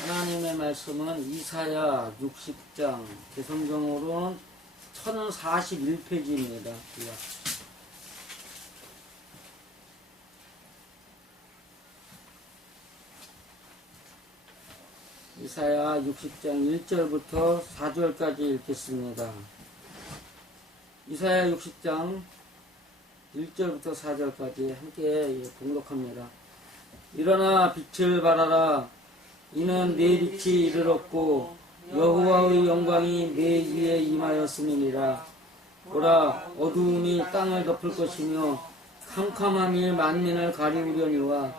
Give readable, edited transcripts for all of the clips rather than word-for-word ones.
하나님의 말씀은 이사야 60장, 개성경으로는 1041페이지입니다. 이사야 60장 1절부터 4절까지 읽겠습니다. 이사야 60장 1절부터 4절까지 함께 봉독합니다. 일어나 빛을 발하라. 이는 내 빛이 이르렀고 여호와의 영광이 내 위에 임하였음이니라. 보라, 어두움이 땅을 덮을 것이며 캄캄함이 만민을 가리우려니와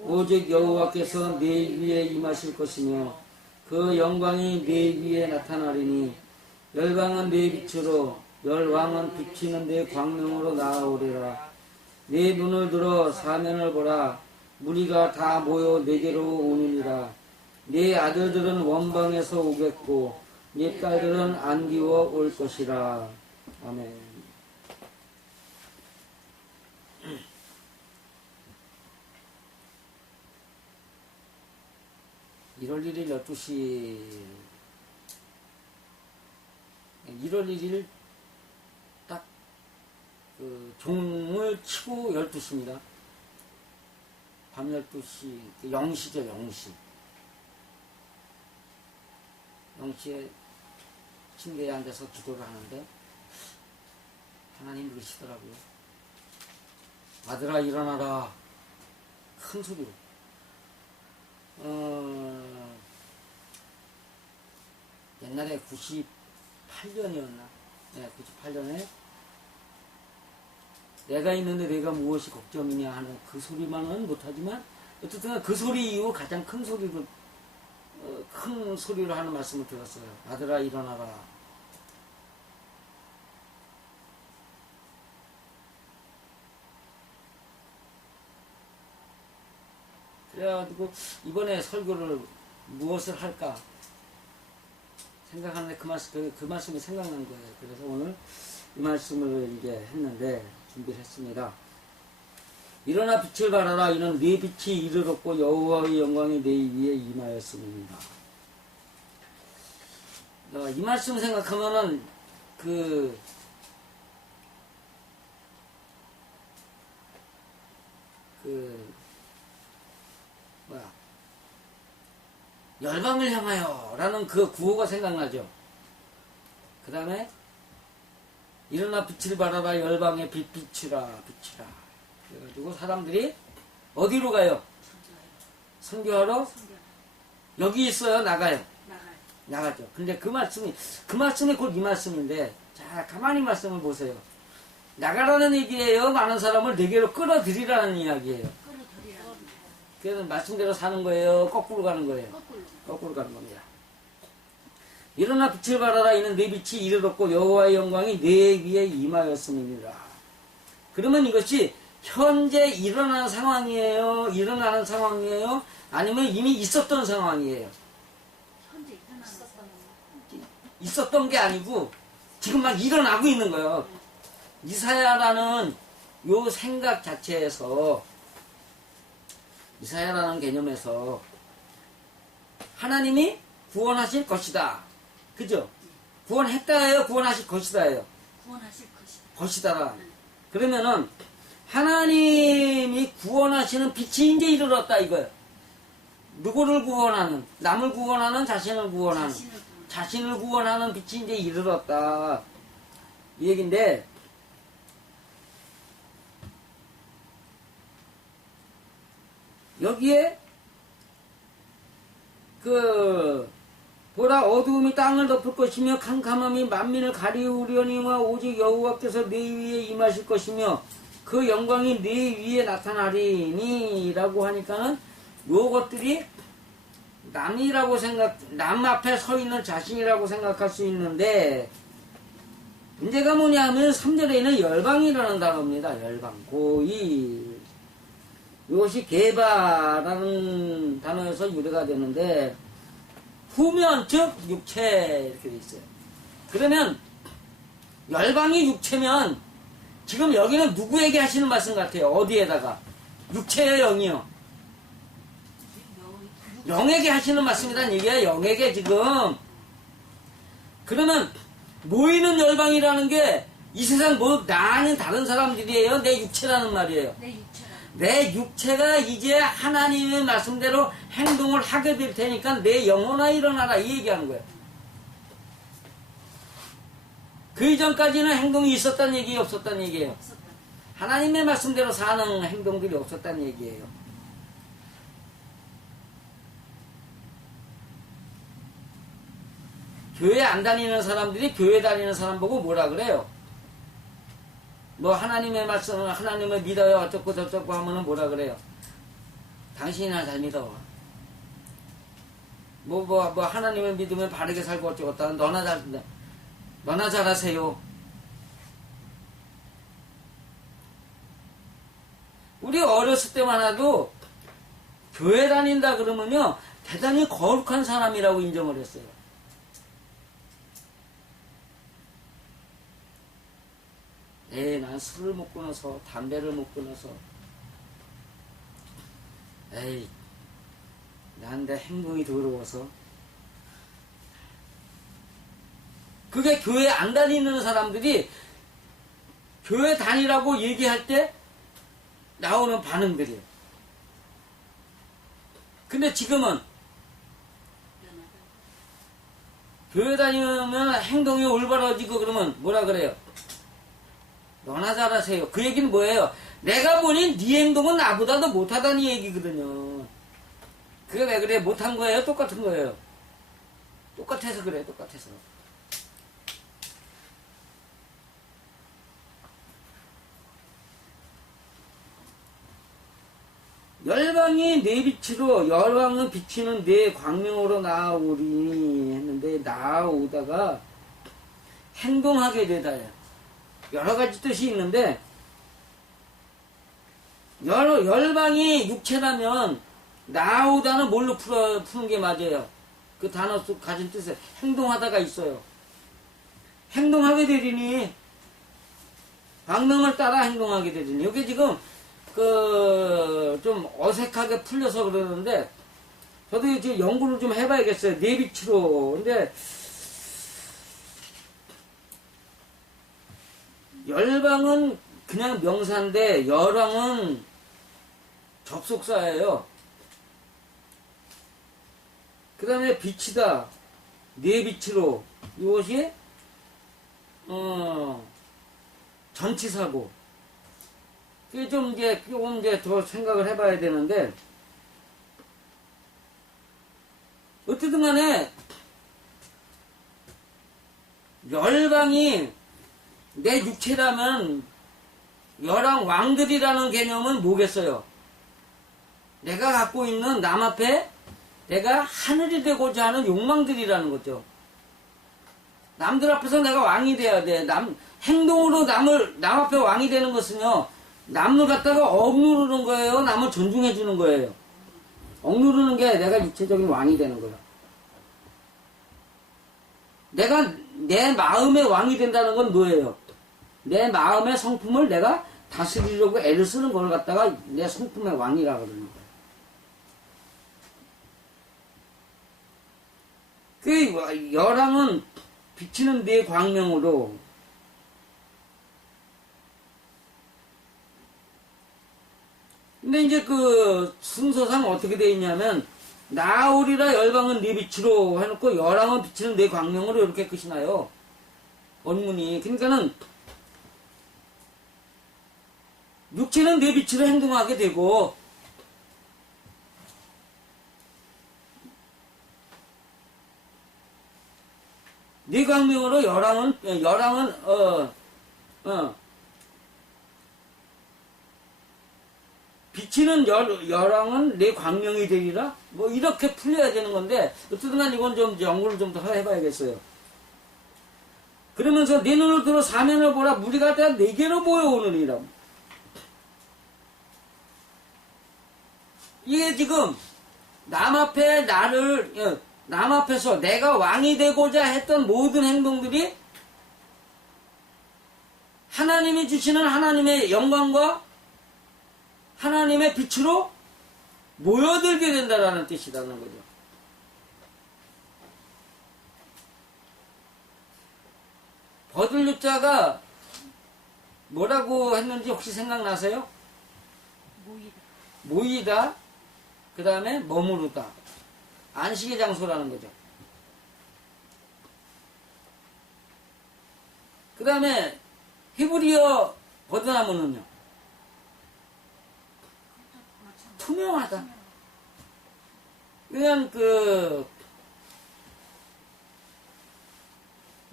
오직 여호와께서 내 위에 임하실 것이며 그 영광이 내 위에 나타나리니 열방은 내 빛으로 열왕은 비치는 내 광명으로 나아오리라. 내 눈을 들어 사면을 보라. 무리가 다 모여 내게로 오느니라. 네 아들들은 원방에서 오겠고 네 딸들은 안기워 올 것이라. 아멘. 1월 1일 12시 1월 1일 딱 그 종을 치고 12시입니다. 밤 12시 0시죠. 0시 0시에 침대에 앉아서 기도를 하는데 하나님 그러시더라고요. 아들아 일어나라. 큰 소리로. 옛날에 98년이었나? 네, 98년에 내가 있는데 내가 무엇이 걱정이냐 하는 그 소리만은 못하지만 어쨌든 그 소리 이후 가장 큰 소리로 하는 말씀을 들었어요. 아들아 일어나라. 그래가지고 이번에 설교를 무엇을 할까 생각하는데 그 말씀이 생각난 거예요. 그래서 오늘 이 말씀을 이제 했는데 준비를 했습니다. 일어나 빛을 발하라. 이는 네 빛이 이르렀고 여호와의 영광이 네 위에 임하였음이니라. 이 말씀 생각하면은 열방을 향하여 라는 그 구호가 생각나죠. 그 다음에 일어나 빛을 발하라. 열방에 빛 비추라. 그래가지고 사람들이 어디로 가요? 선교하러? 여기 있어요? 나가요? 나가죠. 근데 그 말씀이 곧 이 말씀인데, 자, 가만히 말씀을 보세요. 나가라는 얘기예요? 많은 사람을 내게로 끌어들이라는 이야기예요. 그래서 말씀대로 사는 거예요? 거꾸로 가는 거예요? 거꾸로 가는 겁니다. 일어나 빛을 발하라. 이는 내 빛이 이르렀고 여호와의 영광이 내 위에 임하였음이니라. 그러면 이것이 현재 일어나는 상황이에요? 일어나는 상황이에요? 아니면 이미 있었던 상황이에요? 현재 있었던 게 아니고 지금 막 일어나고 있는 거예요. 이사야라는 요 생각 자체에서, 이사야라는 개념에서 하나님이 구원하실 것이다. 그죠? 구원했다예요? 구원하실 것이다예요? 구원하실 것이다. 그러면은 하나님이 구원하시는 빛이 이제 이르렀다 이거예요. 누구를 구원하는? 남을 구원하는? 자신을 구원하는? 자신을 구원하는 빛이 이제 이르렀다. 이 얘기인데, 여기에 보라, 어두움이 땅을 덮을 것이며 캄캄함이 만민을 가리우려니와 오직 여호와께서 네 위에 임하실 것이며 그 영광이 네 위에 나타나리니 라고 하니까는 요것들이 남 앞에 서 있는 자신이라고 생각할 수 있는데, 문제가 뭐냐면 3절에는 열방이라는 단어입니다. 열방. 고이. 이것이 게바라는 단어에서 유래가 되는데, 후면, 즉, 육체, 이렇게 돼 있어요. 그러면, 열방이 육체면, 지금 여기는 누구에게 하시는 말씀 같아요? 어디에다가? 육체의 영이요. 영에게 하시는 말씀이란 얘기야. 영에게 지금. 그러면 모이는 열방이라는 게 이 세상 뭐 나는 다른 사람들이에요. 내 육체라는 말이에요. 내 육체라. 내 육체가 이제 하나님의 말씀대로 행동을 하게 될 테니까 내 영혼아 일어나라 이 얘기하는 거예요. 그 이전까지는 행동이 있었다는 얘기예요, 없었다는 얘기예요. 없었다. 하나님의 말씀대로 사는 행동들이 없었다는 얘기예요. 교회 안 다니는 사람들이 교회 다니는 사람 보고 뭐라 그래요? 뭐 하나님의 말씀을 하나님을 믿어요 어쩌고 저쩌고 하면은 뭐라 그래요? 당신이나 잘 믿어. 뭐 하나님을 믿으면 바르게 살고 어쩌고 저쩌고 너나 잘하세요. 우리 어렸을 때만 해도 교회 다닌다 그러면요 대단히 거룩한 사람이라고 인정을 했어요. 난 술을 못 끊어서 담배를 못 끊어서 난 내 행동이 더러워서. 그게 교회 안 다니는 사람들이 교회 다니라고 얘기할 때 나오는 반응들이에요. 근데 지금은 교회 다니면 행동이 올바라지고 그러면 뭐라 그래요? 너나 잘하세요. 그 얘기는 뭐예요? 내가 보니 네 행동은 나보다도 못하다는 얘기거든요. 그게 왜 그래? 못한 거예요? 똑같은 거예요? 똑같아서 그래. 똑같아서. 열방이 내 빛으로 열방은 비치는 내 광명으로 나아오리니 했는데 나아오다가 행동하게 되다요. 여러 가지 뜻이 있는데 열방이 육체라면 나오다는 뭘로 푸는 게 맞아요? 그 단어 속 가진 뜻에 행동하다가 있어요. 행동하게 되리니 광명을 따라 행동하게 되리니 여기 지금 좀 어색하게 풀려서 그러는데 저도 이제 연구를 좀 해봐야겠어요. 내 빛으로. 근데 열방은 그냥 명사인데 열왕은 접속사예요. 그 다음에 빛이다. 내 빛으로. 이것이 전치사고. 그게 조금 이제 더 생각을 해봐야 되는데 어쨌든 간에 열방이 내 육체라면 열왕 왕들이라는 개념은 뭐겠어요? 내가 갖고 있는 남 앞에 내가 하늘이 되고자 하는 욕망들이라는 거죠. 남들 앞에서 내가 왕이 돼야 돼. 행동으로 남 앞에 왕이 되는 것은요, 남을 갖다가 억누르는 거예요? 남을 존중해 주는 거예요? 억누르는 게 내가 육체적인 왕이 되는 거야. 내가 내 마음의 왕이 된다는 건 뭐예요? 내 마음의 성품을 내가 다스리려고 애를 쓰는 걸 갖다가 내 성품의 왕이라 그러는 거예요. 그 열왕은 비치는 내 광명으로 근데 이제 그 순서상 어떻게 되어 있냐면 나오리라 열방은 네 빛으로 해놓고 열왕은 비치는 내 광명으로 이렇게 끝이 나요. 원문이. 그러니까는 육체는 내 빛으로 행동하게 되고 네 광명으로 열왕은 비치는 열왕은 내 광명이 되리라? 뭐 이렇게 풀려야 되는 건데 어쨌든 간 이건 좀 연구를 좀 더 해봐야겠어요. 그러면서 내 눈을 들어 사면을 보라 무리가 다 내게로 모여오느니라. 이게 지금 남 앞에서 내가 왕이 되고자 했던 모든 행동들이 하나님이 주시는 하나님의 영광과 하나님의 빛으로 모여들게 된다라는 뜻이라는 거죠. 버들육자가 뭐라고 했는지 혹시 생각나세요? 모이다. 모이다, 그 다음에 머무르다. 안식의 장소라는 거죠. 그 다음에 히브리어 버드나무는요, 투명하다. 그냥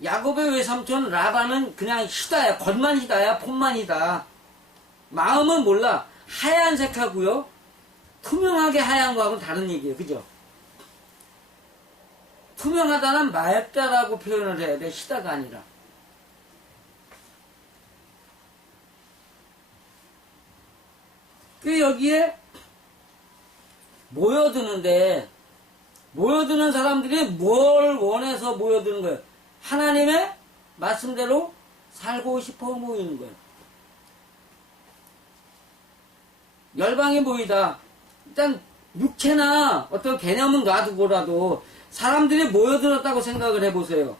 야곱의 외삼촌 라반은 그냥 희다야. 겉만 희다야. 폼만 희다. 마음은 몰라. 하얀색하고요. 투명하게 하얀 거하고는 다른 얘기예요. 그죠? 투명하다는 맑다라고 표현을 해야 돼. 희다가 아니라. 그 여기에 모여드는데, 모여드는 사람들이 뭘 원해서 모여드는 거예요? 하나님의 말씀대로 살고 싶어 모이는 거예요. 열방이 모이다. 일단 육체나 어떤 개념은 놔두고라도 사람들이 모여들었다고 생각을 해보세요.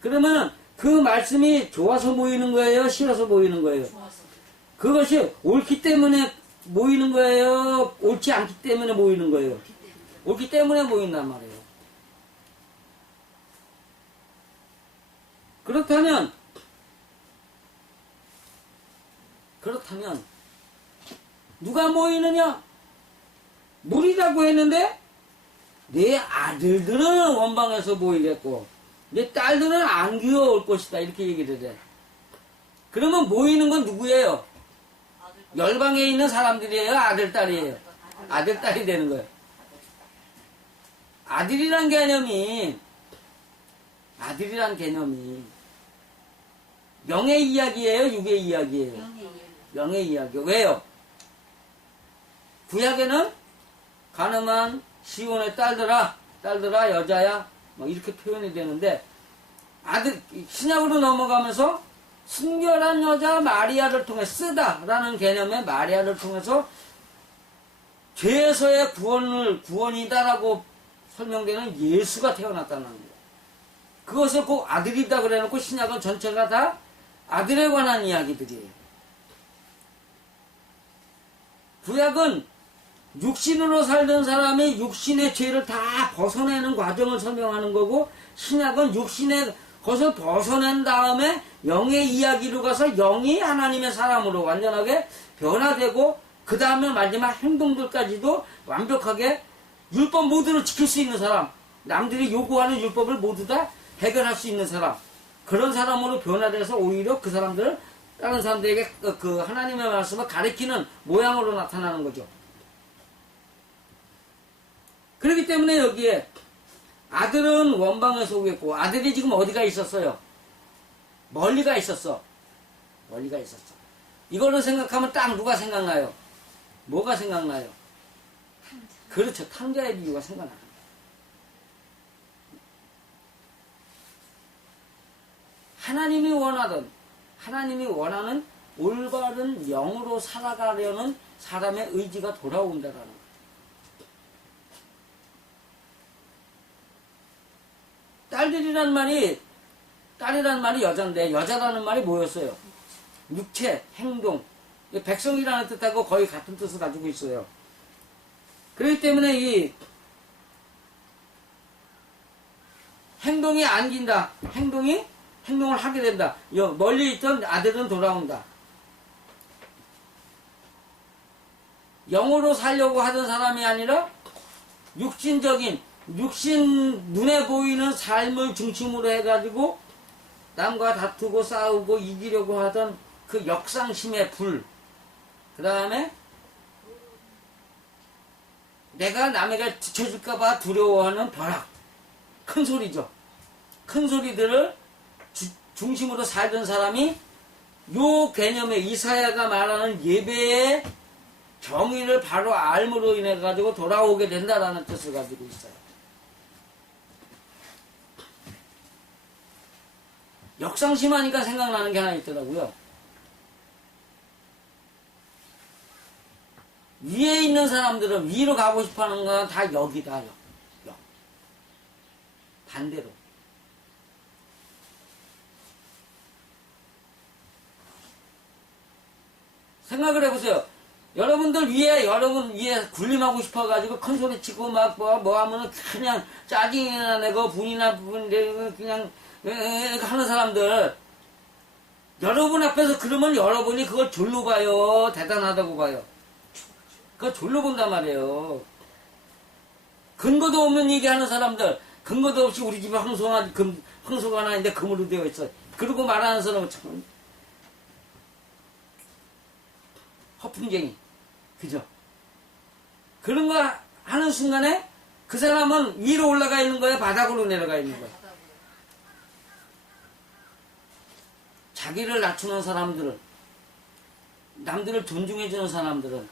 그러면 그 말씀이 좋아서 모이는 거예요? 싫어서 모이는 거예요? 좋아서. 그것이 옳기 때문에 모이는 거예요? 옳지 않기 때문에 모이는 거예요? 그렇기 때문에. 옳기 때문에 모인단 말이에요. 그렇다면 누가 모이느냐? 무리라고 했는데 내 아들들은 원방에서 모이겠고 내 딸들은 안 귀여울 것이다, 이렇게 얘기를 해. 그러면 모이는 건 누구예요? 열방에 있는 사람들이에요? 아들, 딸이에요? 아들, 딸이 되는 거예요. 아들이란 개념이 영의 이야기예요? 육의 이야기예요? 영의 영의 이야기. 왜요? 구약에는 가늠한 시온의 딸들아 여자야, 뭐 이렇게 표현이 되는데, 신약으로 넘어가면서 순결한 여자 마리아를 통해 쓰다라는 개념의 마리아를 통해서 죄에서의 구원이다라고 설명되는 예수가 태어났다는 거예요. 그것을 꼭 아들이다 그래놓고 신약은 전체가 다 아들에 관한 이야기들이에요. 구약은 육신으로 살던 사람이 육신의 죄를 다 벗어내는 과정을 설명하는 거고, 신약은 육신의 것을 벗어낸 다음에 영의 이야기로 가서 영이 하나님의 사람으로 완전하게 변화되고, 그 다음에 마지막 행동들까지도 완벽하게 율법 모두를 지킬 수 있는 사람, 남들이 요구하는 율법을 모두 다 해결할 수 있는 사람, 그런 사람으로 변화돼서 오히려 그 사람들을 다른 사람들에게 그 하나님의 말씀을 가리키는 모양으로 나타나는 거죠. 그렇기 때문에 여기에 아들은 원방에서 오겠고, 아들이 지금 어디가 있었어요? 멀리가 있었어. 이거를 생각하면 딱 누가 생각나요? 뭐가 생각나요? 그렇죠. 탕자의 비유가 생각나요. 하나님이 원하는 올바른 영으로 살아가려는 사람의 의지가 돌아온다라는 거예요. 딸이란 말이 여잔데, 여자라는 말이 뭐였어요? 육체, 행동. 백성이라는 뜻하고 거의 같은 뜻을 가지고 있어요. 그렇기 때문에 이 행동이 안긴다. 행동을 하게 된다. 멀리 있던 아들은 돌아온다. 영으로 살려고 하던 사람이 아니라 육신 눈에 보이는 삶을 중심으로 해가지고 남과 다투고 싸우고 이기려고 하던 그 역상심의 불, 그 다음에 내가 남에게 뒤처질까봐 두려워하는 벼락, 큰 소리죠. 큰 소리들을 중심으로 살던 사람이 요 개념의 이사야가 말하는 예배의 정의를 바로 알므로 인해 가지고 돌아오게 된다라는 뜻을 가지고 있어요. 역상심하니까 생각나는 게 하나 있더라고요. 위에 있는 사람들은 위로 가고 싶어 하는 건 다 여기다, 역. 반대로. 생각을 해보세요. 여러분 위에 군림하고 싶어가지고 큰 소리 치고 뭐 하면은 그냥 짜증이나 내고 분이나 내고 그냥 하는 사람들. 여러분 앞에서 그러면 여러분이 그걸 졸로 봐요. 대단하다고 봐요. 그걸 졸로 본단 말이에요. 근거도 없는 얘기하는 사람들, 근거도 없이 우리 집에 황소가 하나 있는데 금으로 되어 있어. 그러고 말하는 사람은 참 허풍쟁이. 그죠? 그런 거 하는 순간에 그 사람은 위로 올라가 있는 거야, 바닥으로 내려가 있는 거야. 자기를 낮추는 사람들은, 남들을 존중해주는 사람들은,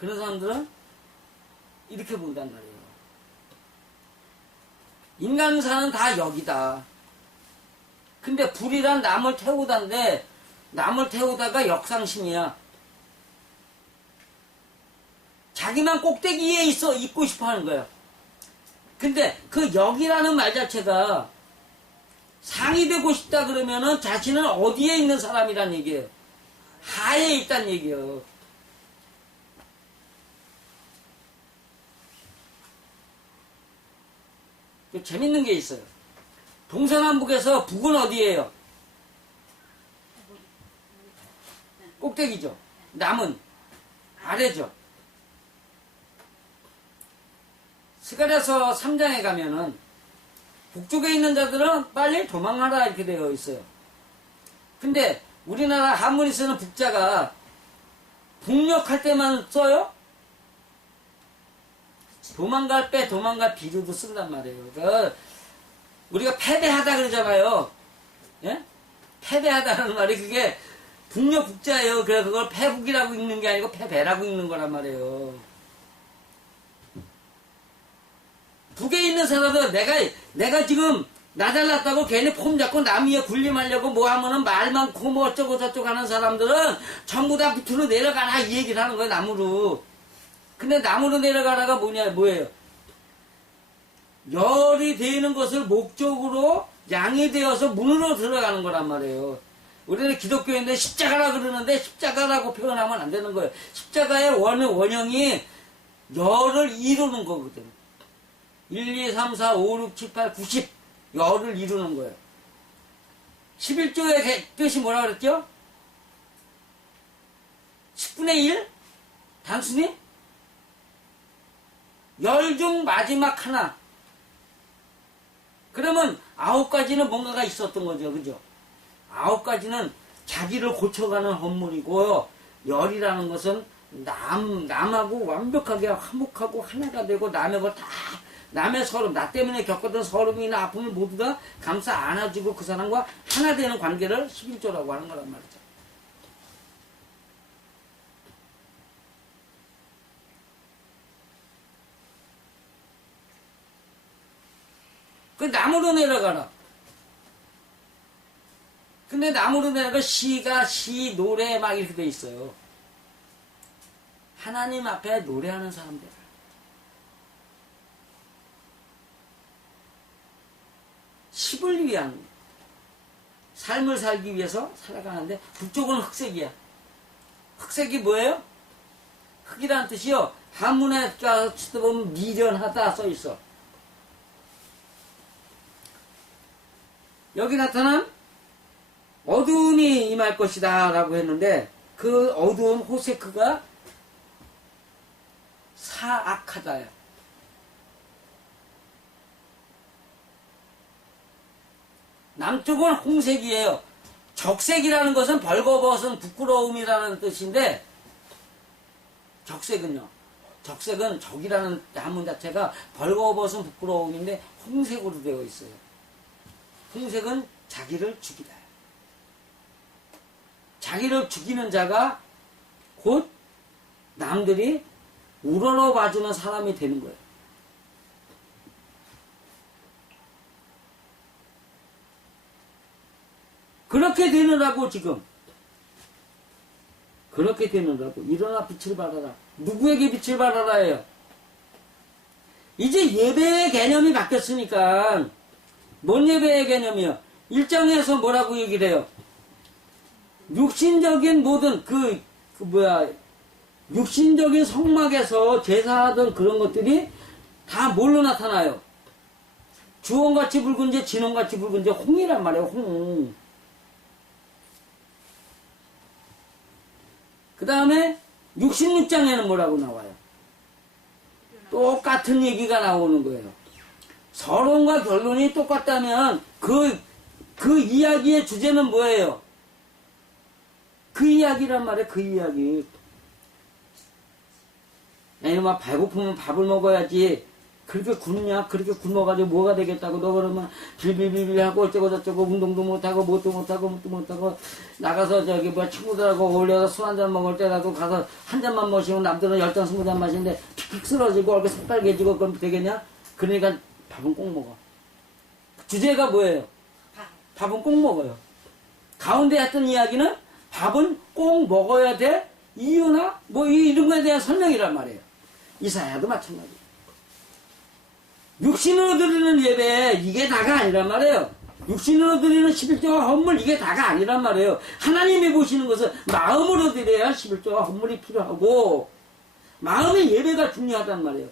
그런 사람들은 이렇게 본단 말이에요. 인간사는 다 여기다. 근데 불이란 남을 태우다인데, 남을 태우다가 역상심이야. 자기만 꼭대기에 있고 싶어 하는 거야. 근데 그 역이라는 말 자체가 상이 되고 싶다 그러면은 자신은 어디에 있는 사람이란 얘기예요. 하에 있단 얘기예요. 재밌는 게 있어요. 동서남북에서 북은 어디예요? 꼭대기죠. 남은 아래죠. 스가랴서 3장에 가면은 북쪽에 있는 자들은 빨리 도망하라 이렇게 되어 있어요. 근데 우리나라 한문이 쓰는 북자가 북녘할 때만 써요? 도망갈 비유도 쓴단 말이에요. 그러니까 우리가 패배하다 그러잖아요. 예? 패배하다는 말이 그게 북녘 북자예요. 그래서 그걸 패북이라고 읽는 게 아니고 패배라고 읽는 거란 말이에요. 북에 있는 사람들 내가 지금 나 잘났다고 괜히 폼 잡고 남 위에 군림하려고 뭐 하면은 말 많고 뭐 어쩌고 저쩌고 하는 사람들은 전부 다 밑으로 내려가라 이 얘기를 하는 거예요. 남으로. 근데 남으로 내려가라가 뭐예요? 열이 되는 것을 목적으로 양이 되어서 문으로 들어가는 거란 말이에요. 우리는 기독교인데 십자가라 그러는데 십자가라고 표현하면 안 되는 거예요. 십자가의 원형이 열을 이루는 거거든요. 1, 2, 3, 4, 5, 6, 7, 8, 90 열을 이루는 거예요. 11조의 뜻이 뭐라 그랬죠? 10분의 1? 단순히? 열 중 마지막 하나. 그러면 9가지는 뭔가가 있었던 거죠. 그죠? 9가지는 자기를 고쳐가는 헌물이고, 열이라는 것은 남하고 완벽하게 화목하고 하나가 되고, 남의 서름, 나 때문에 겪었던 서름이나 아픔을 모두 다 감싸 안아주고 그 사람과 하나 되는 관계를 11조라고 하는 거란 말이죠. 그 남으로 내려가라. 근데 남으로 내려가 시가 시, 노래 막 이렇게 돼 있어요. 하나님 앞에 노래하는 사람들. 십을 위한 삶을 살기 위해서 살아가는데 북쪽은 흑색이야. 흑색이 뭐예요? 흑이라는 뜻이요. 한문에 보면 미련하다 써 있어. 여기 나타난 어두움이 임할 것이다 라고 했는데 그 어두움 호세크가 사악하다요. 남쪽은 홍색이에요. 적색이라는 것은 벌거벗은 부끄러움이라는 뜻인데 적색은요. 적색은 적이라는 한문 자체가 벌거벗은 부끄러움인데 홍색으로 되어 있어요. 홍색은 자기를 죽이다. 자기를 죽이는 자가 곧 남들이 우러러 봐주는 사람이 되는 거예요. 그렇게 되느라고 지금 그렇게 되느라고 일어나 빛을 발하라. 누구에게 빛을 발하라예요? 이제 예배의 개념이 바뀌었으니까 뭔 예배의 개념이요? 1장에서 뭐라고 얘기를 해요? 육신적인 모든 육신적인 성막에서 제사하던 그런 것들이 다 뭘로 나타나요? 주홍같이 붉은 제, 진홍같이 붉은 제, 홍이란 말이에요, 홍. 그 다음에 66장에는 뭐라고 나와요? 똑같은 얘기가 나오는 거예요. 서론과 결론이 똑같다면 그 이야기의 주제는 뭐예요? 그 이야기란 말이에요, 그 이야기. 야, 이놈아, 배고프면 밥을 먹어야지. 그렇게 굶냐? 그렇게 굶어가지고 뭐가 되겠다고. 너 그러면 빌빌빌빌 하고 어쩌고저쩌고 운동도 못하고 뭣도 못하고 나가서 친구들하고 어울려서 술 한잔 먹을 때라도 가서 한 잔만 마시고 남들은 10잔 20잔 마시는데 픽픽 쓰러지고 얼굴 새빨개지고 그럼 되겠냐? 그러니까 밥은 꼭 먹어. 주제가 뭐예요? 밥은 꼭 먹어요. 가운데 했던 이야기는 밥은 꼭 먹어야 될 이유나 이런 거에 대한 설명이란 말이에요. 이사야도 마찬가지. 육신으로 드리는 예배 이게 다가 아니란 말이에요. 육신으로 드리는 11조와 헌물 이게 다가 아니란 말이에요. 하나님이 보시는 것은 마음으로 드려야 11조와 헌물이 필요하고 마음의 예배가 중요하단 말이에요.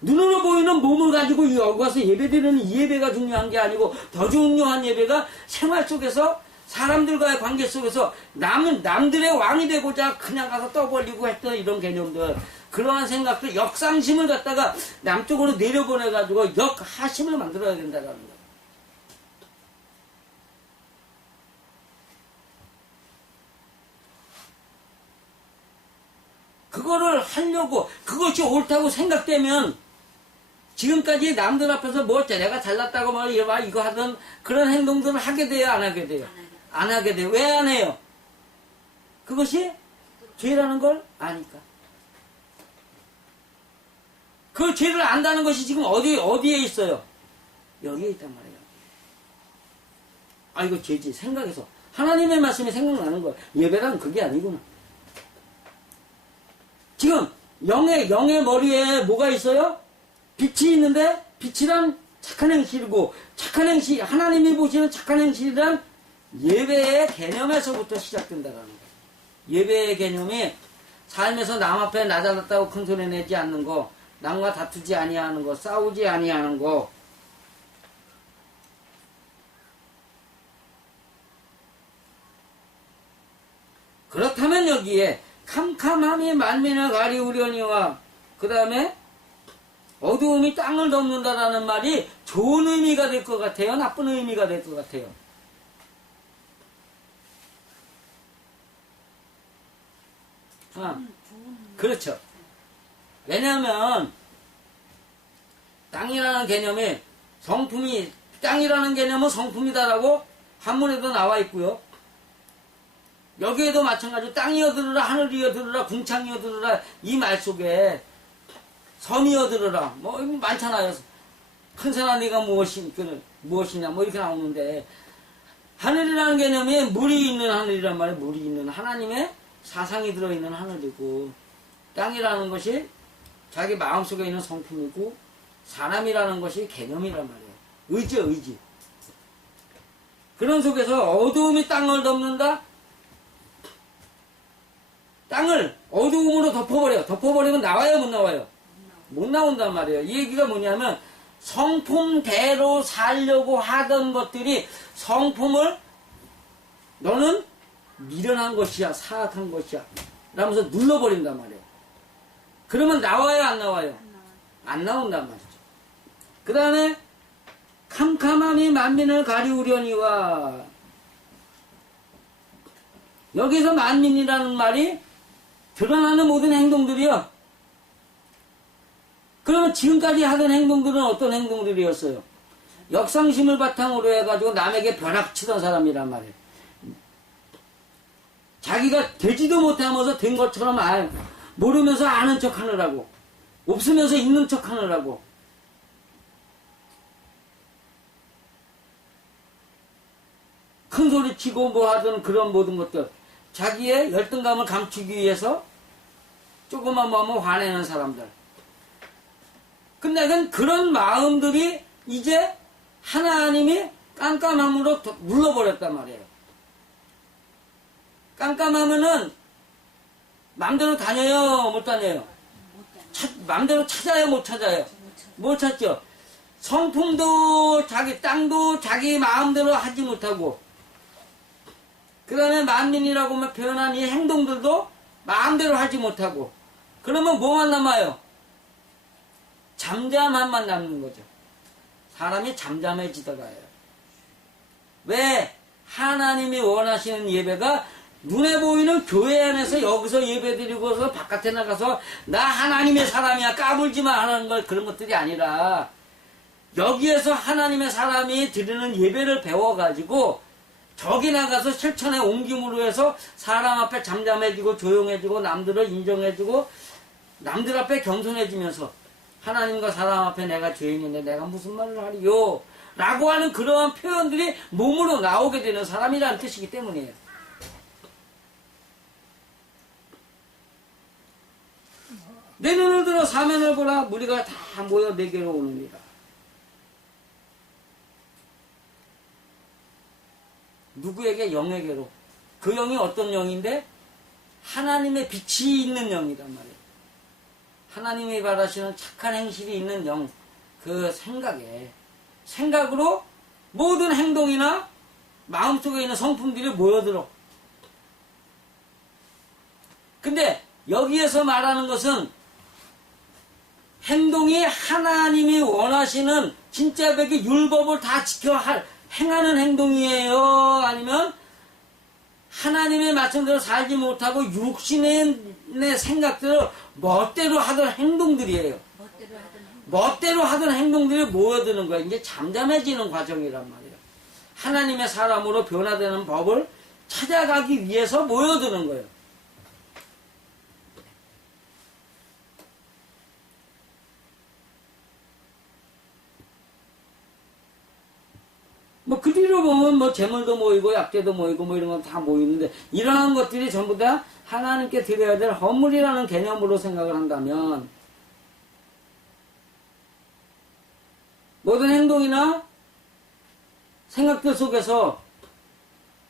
눈으로 보이는 몸을 가지고 여기 와서 예배드리는 이 예배가 중요한 게 아니고 더 중요한 예배가 생활 속에서 사람들과의 관계 속에서 남들의 왕이 되고자 그냥 가서 떠벌리고 했던 이런 개념들, 그러한 생각들, 역상심을 갖다가 남쪽으로 내려보내가지고 역하심을 만들어야 된다는 거예요. 그거를 하려고, 그것이 옳다고 생각되면 지금까지 남들 앞에서 내가 잘났다고 이거 하던 그런 행동들을 하게 돼요, 안 하게 돼요? 안 하게 돼요. 왜 안 해요? 그것이 죄라는 걸 아니까. 그 죄를 안다는 것이 지금 어디에 있어요? 여기에 있단 말이에요. 아, 이거 죄지. 생각해서. 하나님의 말씀이 생각나는 거예요. 예배란 그게 아니구나. 지금 영의 머리에 뭐가 있어요? 빛이 있는데 빛이란 착한 행실이고 착한 행실, 하나님이 보시는 착한 행실이란 예배의 개념에서부터 시작된다는 거예요. 예배의 개념이 삶에서 남 앞에 나 잘났다고 큰 소리 내지 않는 거, 남과 다투지 아니하는 거, 싸우지 아니하는 거, 그렇다면 여기에 캄캄함이 만민을 가리우려니와 그 다음에 어두움이 땅을 덮는다라는 말이 좋은 의미가 될 것 같아요? 나쁜 의미가 될 것 같아요? 그렇죠. 왜냐하면 땅이라는 개념이 땅이라는 개념은 성품이다라고 한문에도 나와 있고요. 여기에도 마찬가지로 땅이여 들으라, 하늘이여 들으라, 궁창이여 들으라, 이 말 속에 섬이여 들으라, 많잖아요. 큰 산아 네가 무엇이냐 이렇게 나오는데, 하늘이라는 개념이 물이 있는 하늘이란 말이에요. 물이 있는 하나님의 사상이 들어있는 하늘이고, 땅이라는 것이 자기 마음속에 있는 성품이고, 사람이라는 것이 개념이란 말이에요. 의지. 그런 속에서 어두움이 땅을 덮는다? 땅을 어두움으로 덮어버려요. 덮어버리면 나와요, 못 나와요? 못 나온단 말이에요. 이 얘기가 뭐냐면 성품대로 살려고 하던 것들이 성품을 너는 미련한 것이야, 사악한 것이야 라면서 눌러버린단 말이에요. 그러면 나와요, 안 나와요? 안 나온단 말이죠. 그 다음에 캄캄함이 만민을 가리우려니와, 여기서 만민이라는 말이 드러나는 모든 행동들이요. 그러면 지금까지 하던 행동들은 어떤 행동들이었어요? 역상심을 바탕으로 해가지고 남에게 벼락치던 사람이란 말이에요. 자기가 되지도 못하면서 된 것처럼 모르면서 아는 척 하느라고, 없으면서 있는 척 하느라고, 큰 소리 치고 하던 그런 모든 것들, 자기의 열등감을 감추기 위해서 조금만 보면 화내는 사람들. 근데 그런 마음들이 이제 하나님이 깜깜함으로 눌러버렸단 말이에요. 깜깜하면은 마음대로 다녀요, 못 다녀요? 마음대로 찾아요, 못 찾아요? 못 찾죠. 성품도 자기 땅도 자기 마음대로 하지 못하고, 그 다음에 만민이라고 표현한 이 행동들도 마음대로 하지 못하고, 그러면 뭐만 남아요? 잠잠함만 남는 거죠. 사람이 잠잠해지다가요. 왜? 하나님이 원하시는 예배가 눈에 보이는 교회 안에서 여기서 예배 드리고서 바깥에 나가서 나 하나님의 사람이야 까불지마 하는 걸, 그런 것들이 아니라 여기에서 하나님의 사람이 드리는 예배를 배워가지고 저기 나가서 실천에 옮김으로 해서 사람 앞에 잠잠해지고 조용해지고 남들을 인정해주고 남들 앞에 겸손해지면서 하나님과 사람 앞에 내가 죄인인데 내가 무슨 말을 하리요 라고 하는 그러한 표현들이 몸으로 나오게 되는 사람이라는 뜻이기 때문이에요. 내 눈을 들어 사면을 보라. 무리가 다 모여 내게로 오느니라. 누구에게? 영에게로. 그 영이 어떤 영인데? 하나님의 빛이 있는 영이란 말이에요. 하나님이 바라시는 착한 행실이 있는 영, 그 생각으로 모든 행동이나 마음속에 있는 성품들이 모여들어. 근데 여기에서 말하는 것은 행동이 하나님이 원하시는 진짜 백의 율법을 다 지켜 행하는 행동이에요? 아니면 하나님의 말씀대로 살지 못하고 육신의 생각대로 멋대로 하던 행동들이에요. 멋대로 하던 행동들이 모여드는 거예요. 이제 잠잠해지는 과정이란 말이에요. 하나님의 사람으로 변화되는 법을 찾아가기 위해서 모여드는 거예요. 그 뒤로 보면 재물도 모이고 약재도 모이고 이런 건 다 모이는데, 이러한 것들이 전부 다 하나님께 드려야 될 헌물이라는 개념으로 생각을 한다면, 모든 행동이나 생각들 속에서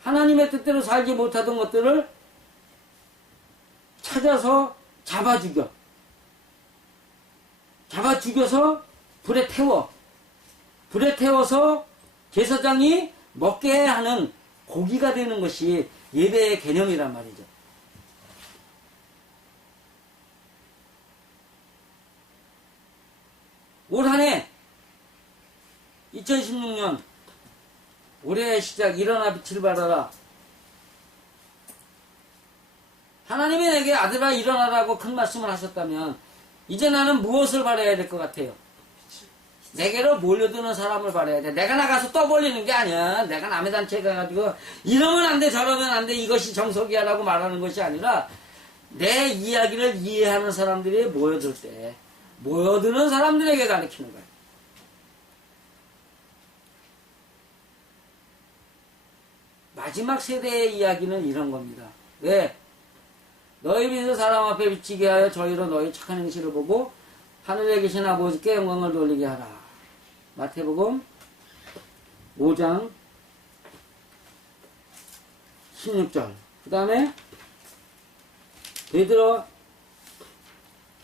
하나님의 뜻대로 살지 못하던 것들을 찾아서 잡아 죽여서 불에 태워서 제사장이 먹게 하는 고기가 되는 것이 예배의 개념이란 말이죠. 올 한 해 2016년 올해의 시작, 일어나 빛을 발하라. 하나님이 내게 아들아 일어나라고 큰 말씀을 하셨다면 이제 나는 무엇을 바라야 될 것 같아요? 내게로 몰려드는 사람을 바라야 돼. 내가 나가서 떠벌리는 게 아니야. 내가 남의 단체에 가가지고 이러면 안 돼, 저러면 안 돼, 이것이 정석이야 라고 말하는 것이 아니라, 내 이야기를 이해하는 사람들이 모여들 때 모여드는 사람들에게 가르치는 거야. 마지막 세대의 이야기는 이런 겁니다. 왜? 너희 빛을 사람 앞에 비치게 하여 저희로 너희 착한 행실을 보고 하늘에 계신 아버지께 영광을 돌리게 하라. 마태복음 5장 16절. 그 다음에 베드로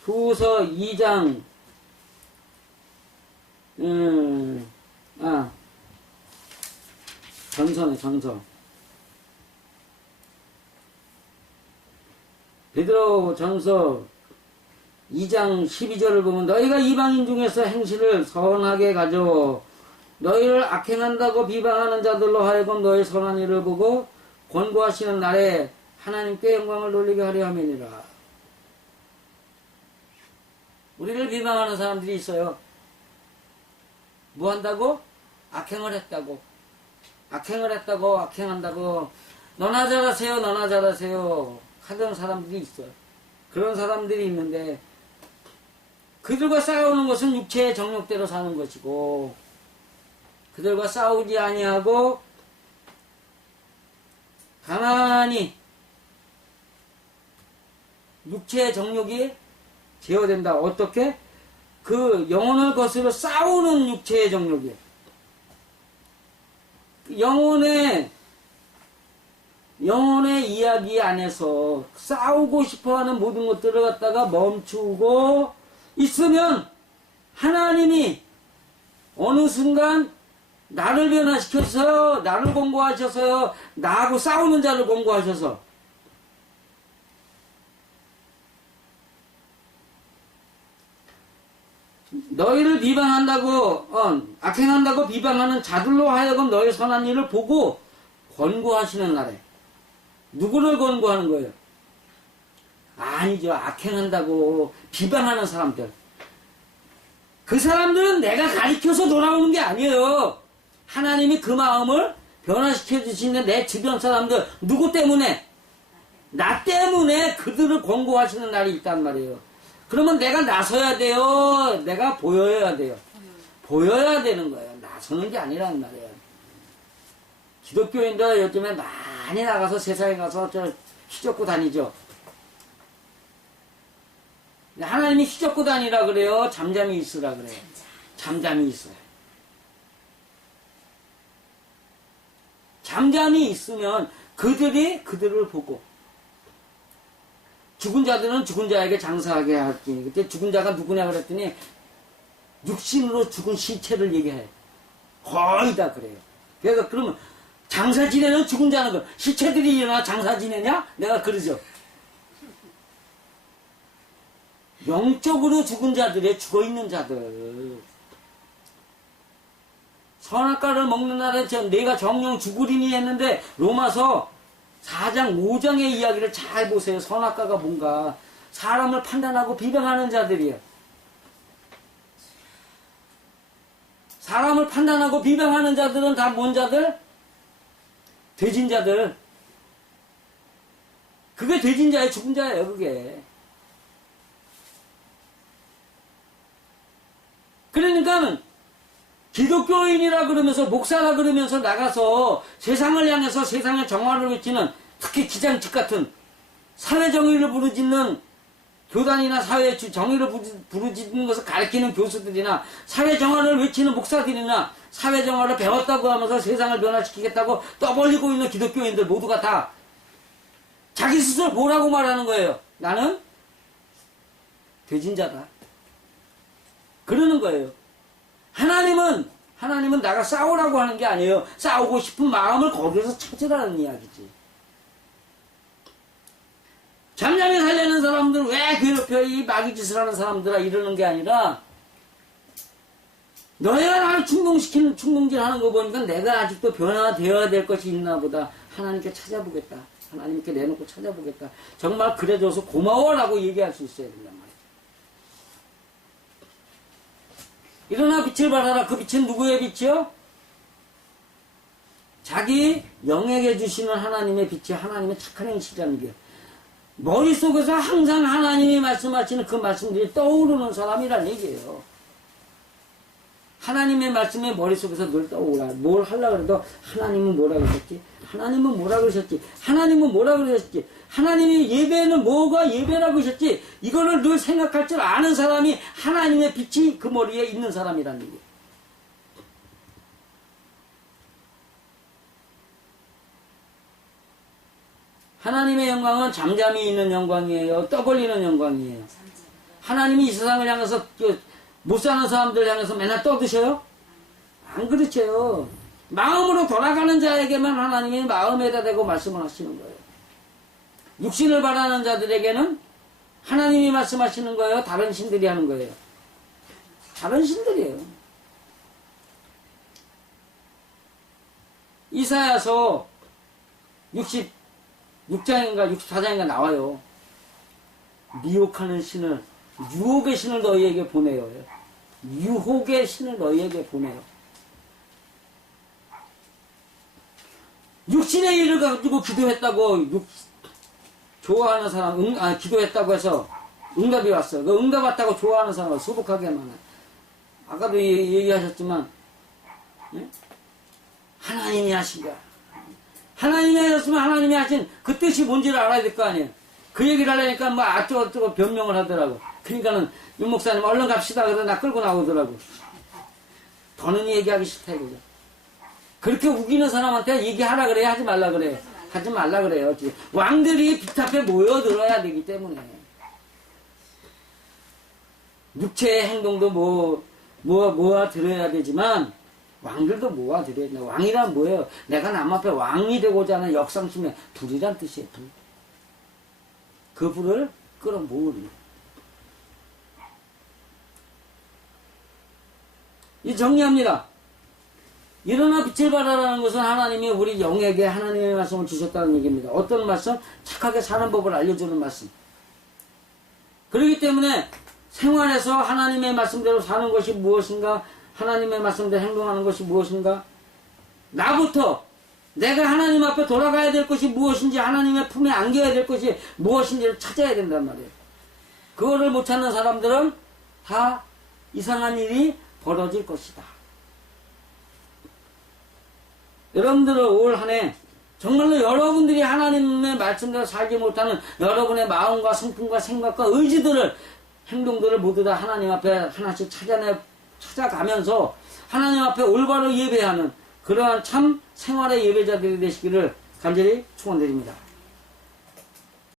후서 2장 전서. 베드로 전서 2장 12절을 보면, 너희가 이방인 중에서 행실을 선하게 가져 너희를 악행한다고 비방하는 자들로 하여금 너희 선한 일을 보고 권고하시는 날에 하나님께 영광을 돌리게 하려 함이니라. 우리를 비방하는 사람들이 있어요. 뭐 한다고? 악행을 했다고 악행한다고 너나 잘하세요 하던 사람들이 있어요. 그런 사람들이 있는데, 그들과 싸우는 것은 육체의 정욕대로 사는 것이고, 그들과 싸우지 아니하고 가만히 육체의 정욕이 제어된다. 어떻게? 그 영혼을 거스려 싸우는 육체의 정욕이에요. 영혼의 이야기 안에서 싸우고 싶어하는 모든 것들을 갖다가 멈추고 있으면 하나님이 어느 순간 나를 변화시켜서 나를 공고하셔서요, 나하고 싸우는 자를 공고하셔서 너희를 비방한다고 악행한다고 비방하는 자들로 하여금 너희 선한 일을 보고 권고하시는 날에 누구를 권고하는 거예요? 아니죠. 악행한다고 비방하는 사람들. 그 사람들은 내가 가리켜서 돌아오는 게 아니에요. 하나님이 그 마음을 변화시켜 주시는 내 주변 사람들, 누구 때문에? 나 때문에 그들을 권고하시는 날이 있단 말이에요. 그러면 내가 나서야 돼요? 내가 보여야 돼요? 보여야 되는 거예요. 나서는 게 아니란 말이에요. 기독교인들 요즘에 많이 나가서 세상에 가서 휘젓고 다니죠. 하나님이 휘젓고 다니라 그래요? 잠잠히 있으라 그래요? 잠잠히 있어요. 잠잠히 있으면 그들을 보고 죽은 자들은 죽은 자에게 장사하게 할지. 그때 죽은 자가 누구냐 그랬더니 육신으로 죽은 시체를 얘기해요. 거의 다 그래요. 그래서 그러면 장사 지내는 죽은 자는 그 시체들이 일어나 장사 지내냐? 내가 그러죠. 영적으로 죽은 자들의 죽어있는 자들. 선악과를 먹는 날에 내가 정령 죽으리니 했는데 로마서 4장 5장의 이야기를 잘 보세요. 선악과가 뭔가. 사람을 판단하고 비방하는 자들이에요. 사람을 판단하고 비방하는 자들은 다 뭔 자들? 돼진 자들. 그게 돼진 자예요. 죽은 자예요. 그게. 그러니까 기독교인이라 그러면서 목사라 그러면서 나가서 세상을 향해서 세상의 정화를 외치는, 특히 기장직 같은 사회정의를 부르짖는 교단이나 사회 정의를 부르짖는 것을 가르치는 교수들이나 사회정화를 외치는 목사들이나 사회정화를 배웠다고 하면서 세상을 변화시키겠다고 떠벌리고 있는 기독교인들 모두가 다 자기 스스로 뭐라고 말하는 거예요? 나는 돼진 자다. 그러는 거예요. 하나님은 나가 싸우라고 하는 게 아니에요. 싸우고 싶은 마음을 거기서 찾으라는 이야기지. 잠잠히 살려는 사람들 왜 괴롭혀? 이 마귀 짓을 하는 사람들아, 이러는 게 아니라 너희가 나를 충동질 하는 거 보니까 내가 아직도 변화되어야 될 것이 있나 보다. 하나님께 찾아보겠다. 하나님께 내놓고 찾아보겠다. 정말 그래줘서 고마워라고 얘기할 수 있어야 된단 말이에요. 일어나 빛을 발하라. 그 빛은 누구의 빛이요? 자기 영에게 주시는 하나님의 빛이 하나님의 착한 행실이라는 게 머릿속에서 항상 하나님이 말씀하시는 그 말씀들이 떠오르는 사람이란 얘기예요. 하나님의 말씀이 머릿속에서 늘 떠오르라. 뭘 하려고 해도 하나님은 뭐라 그러셨지? 하나님은 뭐라 그러셨지? 하나님은 뭐라 그러셨지? 하나님이 예배는 뭐가 예배라고 하셨지? 이거를 늘 생각할 줄 아는 사람이 하나님의 빛이 그 머리에 있는 사람이라는 얘기예요. 하나님의 영광은 잠잠히 있는 영광이에요. 떠벌리는 영광이에요. 하나님이 이 세상을 향해서 못 사는 사람들 향해서 맨날 떠드셔요? 안 그렇죠. 마음으로 돌아가는 자에게만 하나님이 마음에다 대고 말씀을 하시는 거예요. 육신을 바라는 자들에게는 하나님이 말씀하시는 거예요? 다른 신들이 하는 거예요? 다른 신들이에요. 이사야서 66장인가 64장인가 나와요. 미혹하는 신을, 유혹의 신을 너희에게 보내요. 유혹의 신을 너희에게 보내요. 육신의 일을 가지고 기도했다고 좋아하는 사람, 기도했다고 해서 응답이 왔어. 그 응답 왔다고 좋아하는 사람은 수북하게 많아. 아까도 얘기하셨지만, 예? 하나님이 하신 거야. 하나님이 하셨으면 하나님이 하신 그 뜻이 뭔지를 알아야 될 거 아니에요. 그 얘기를 하려니까 뭐 어쩌고 변명을 하더라고. 그러니까는 윤 목사님 얼른 갑시다. 그러다 나 끌고 나오더라고. 더는 얘기하기 싫다 이거죠. 그렇게 우기는 사람한테 얘기하라 그래야 하지 말라 그래. 하지 말라 그래요. 왕들이 빛 앞에 모여들어야 되기 때문에. 육체의 행동도 모아들어야 되지만 왕들도 모아들어야 된다. 왕이란 뭐예요? 내가 남 앞에 왕이 되고자 하는 역상심의 불이란 뜻이에요. 불. 그 불을 끌어모으는. 이 정리합니다. 일어나 빛을 발하라는 것은 하나님이 우리 영에게 하나님의 말씀을 주셨다는 얘기입니다. 어떤 말씀? 착하게 사는 법을 알려주는 말씀. 그렇기 때문에 생활에서 하나님의 말씀대로 사는 것이 무엇인가? 하나님의 말씀대로 행동하는 것이 무엇인가? 나부터 내가 하나님 앞에 돌아가야 될 것이 무엇인지, 하나님의 품에 안겨야 될 것이 무엇인지를 찾아야 된단 말이에요. 그거를 못 찾는 사람들은 다 이상한 일이 벌어질 것이다. 여러분들은 올 한 해 정말로 여러분들이 하나님의 말씀대로 살지 못하는 여러분의 마음과 성품과 생각과 의지들을, 행동들을 모두 다 하나님 앞에 하나씩 찾아가면서 하나님 앞에 올바로 예배하는 그러한 참 생활의 예배자들이 되시기를 간절히 축원드립니다.